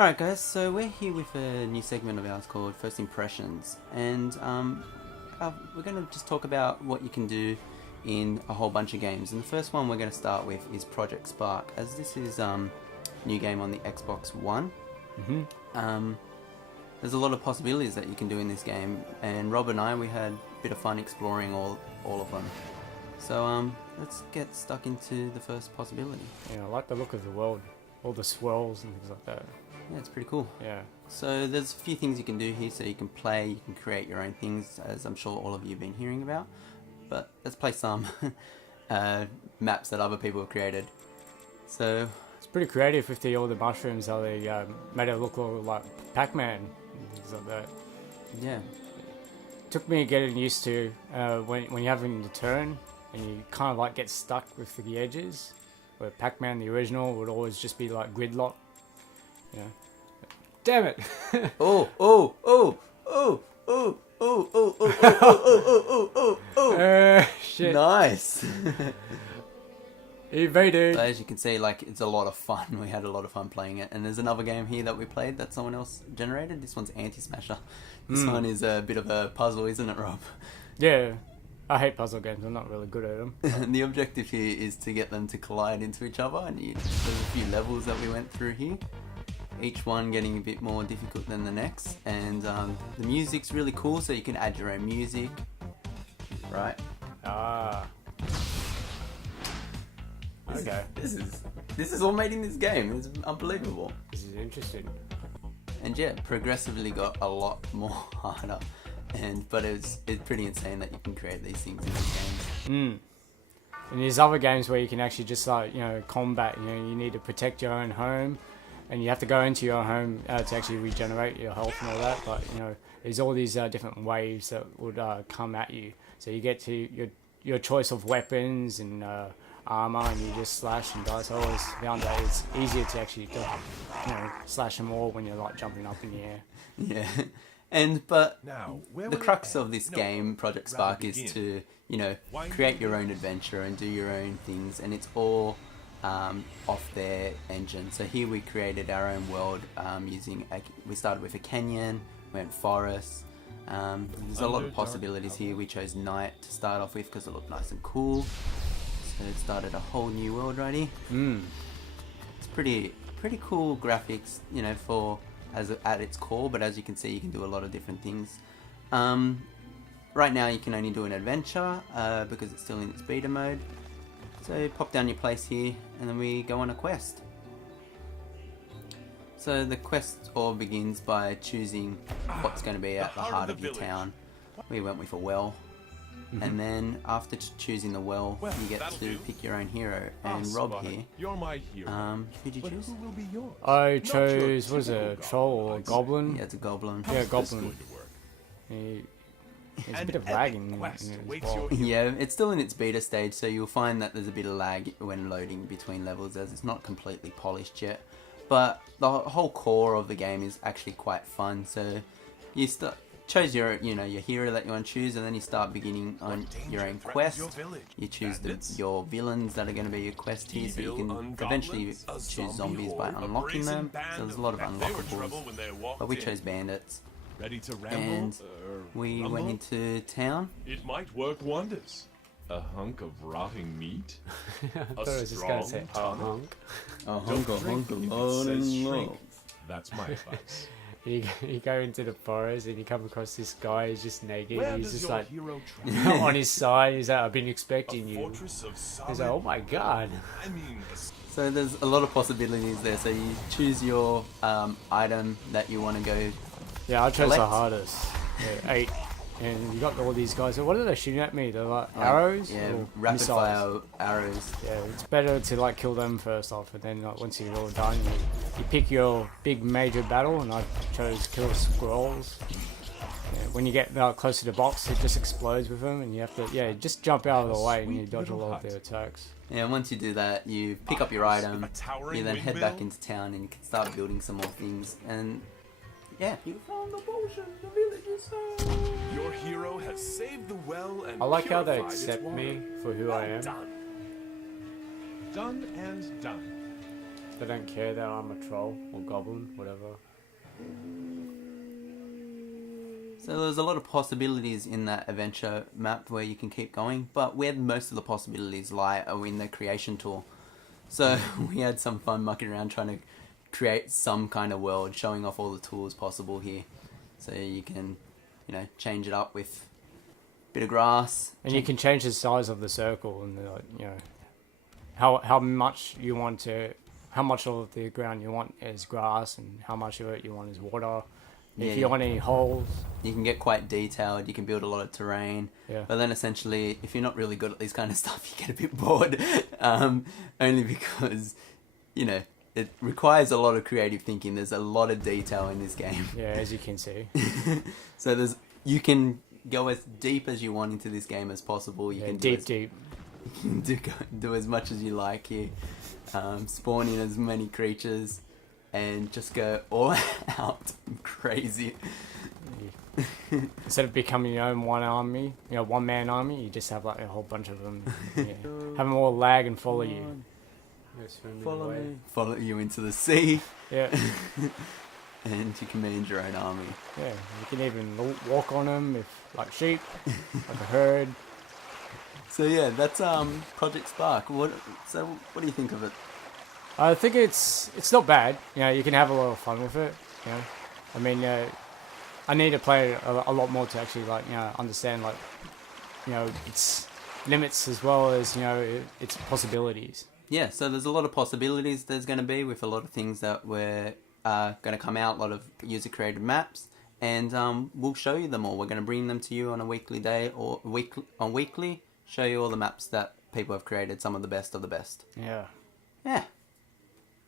Alright guys, so we're here with a new segment of ours called First Impressions, and we're going to just talk about what you can do in a whole bunch of games. And the first one we're going to start with is Project Spark, as this is a new game on the Xbox One. There's a lot of possibilities that you can do in this game, and Rob and I, we had a bit of fun exploring all of them. So let's get stuck into the first possibility. Yeah, I like the look of the world, all the swirls and things like that. Yeah, it's pretty cool. Yeah. So there's a few things you can do here. So you can play, you can create your own things, as I'm sure all of you have been hearing about. But let's play some maps that other people have created. So it's pretty creative with all the mushrooms, how they made it look like Pac-Man and things like that. yeah, Took me getting used to when you're having to turn and you kind of like get stuck with the edges, where Pac-Man, the original, would always just be like gridlock. Yeah. Damn it! oh, oh, oh, oh, oh, oh, oh, oh, oh, oh, oh, oh, oh. Shit. Nice. Evaded. So as you can see, like, it's a lot of fun. We had a lot of fun playing it. And there's another game here that we played that someone else generated. This one's Anti-Smasher. This one is a bit of a puzzle, isn't it, Rob? Yeah. I hate puzzle games. I'm not really good at them. And the objective here is to get them to collide into each other. And there's a few levels that we went through here, each one getting a bit more difficult than the next. And the music's really cool, so you can add your own music, right? Ah. Okay. This is all made in this game. It's unbelievable. This is interesting. And yeah, progressively got a lot more harder. But it's pretty insane that you can create these things in these games. And there's other games where you can actually just like, combat, you need to protect your own home and you have to go into your home to actually regenerate your health and all that. But, there's all these different waves that would come at you. So you get to your choice of weapons and armor, and you just slash and die. So I always found that it's easier to actually slash them all when you're like jumping up in the air. Yeah. But now, the crux of this game, Project Spark, is to, create your own adventure and do your own things, and it's all off their engine. So here we created our own world we started with a canyon, went forest. There's a lot of possibilities here. We chose night to start off with because it looked nice and cool. So it started a whole new world right here. It's pretty cool graphics, at its core, but as you can see, you can do a lot of different things. Right now you can only do an adventure because it's still in its beta mode. So pop down your place here and then we go on a quest. So the quest all begins by choosing what's going to be at the heart of your town. We went with a well. And then after choosing the well, you get to pick your own hero. And Rob here, you're my hero. who'd you choose? Who will be yours? I chose, what is it, a troll or a goblin? Yeah, it's a goblin. Yeah, goblin. There's a bit of lag in it as well. Yeah, it's still in its beta stage, so you'll find that there's a bit of lag when loading between levels, as it's not completely polished yet. But the whole core of the game is actually quite fun. So you chose your hero that you want to choose, and then you start beginning on your own quest. You choose your villains that are going to be your quest here, so you can eventually choose zombies by unlocking them. So there's a lot of unlockables, but we chose bandits. And we went into town. It might work wonders. A hunk of rotting meat. I thought I was just going to say a hunk. A hunk of love. That's my advice. You go into the forest and you come across this guy who's just naked. Where He's does just your like hero travel? on his side. He's like, I've been expecting A you. fortress of He's like, oh my god. I mean, So there's a lot of possibilities there. So you choose your item that you want to go. Yeah, I chose the collect. hardest. Yeah, 8. And you got all these guys. So what are they shooting at me? They're like arrows? Yeah, or rapid missiles? fire arrows. Yeah, it's better to like kill them first off, and then like, once you're all done, you pick your big major battle, and I chose kill squirrels. Yeah, when you get close to the box, it just explodes with them, and you have to just jump out of the way and you dodge a lot of their attacks. Yeah, once you do that, you pick up your item, you then head back into town, and you can start building some more things. And yeah, you found the potion. The village is saved. your hero has saved the well and I like how they purified its accept water. me for who I am. Done and done. They don't care that I'm a troll or goblin, whatever. So there's a lot of possibilities in that adventure map where you can keep going, but where most of the possibilities lie are in the creation tool. So we had some fun mucking around trying to create some kind of world, showing off all the tools possible here. So you can, change it up with a bit of grass. And you can change the size of the circle and, how much you want to, how much of the ground you want is grass and how much of it you want is water. If you want any holes. You can get quite detailed, you can build a lot of terrain. Yeah. But then essentially, if you're not really good at these kind of stuff, you get a bit bored. Only because, it requires a lot of creative thinking. There's a lot of detail in this game. Yeah, as you can see. So you can go as deep as you want into this game as possible. You can deep. You can do as much as you like here. Spawn in as many creatures. And just go all out crazy. Instead of becoming your own one-man army, you just have like a whole bunch of them. Yeah. Have them all lag and follow you. Follow you into the sea. Yeah. And you command your own army. Yeah, you can even walk on them if like sheep, like a herd. So yeah, that's Project Spark. What do you think of it? I think it's not bad. You can have a lot of fun with it. I mean, I need to play a lot more to actually understand its limits as well as its possibilities. Yeah, so there's a lot of possibilities there's going to be with a lot of things that we're going to come out, a lot of user-created maps, and we'll show you them all. We're going to bring them to you on a weekly day or weekly, show you all the maps that people have created, some of the best of the best. Yeah. Yeah.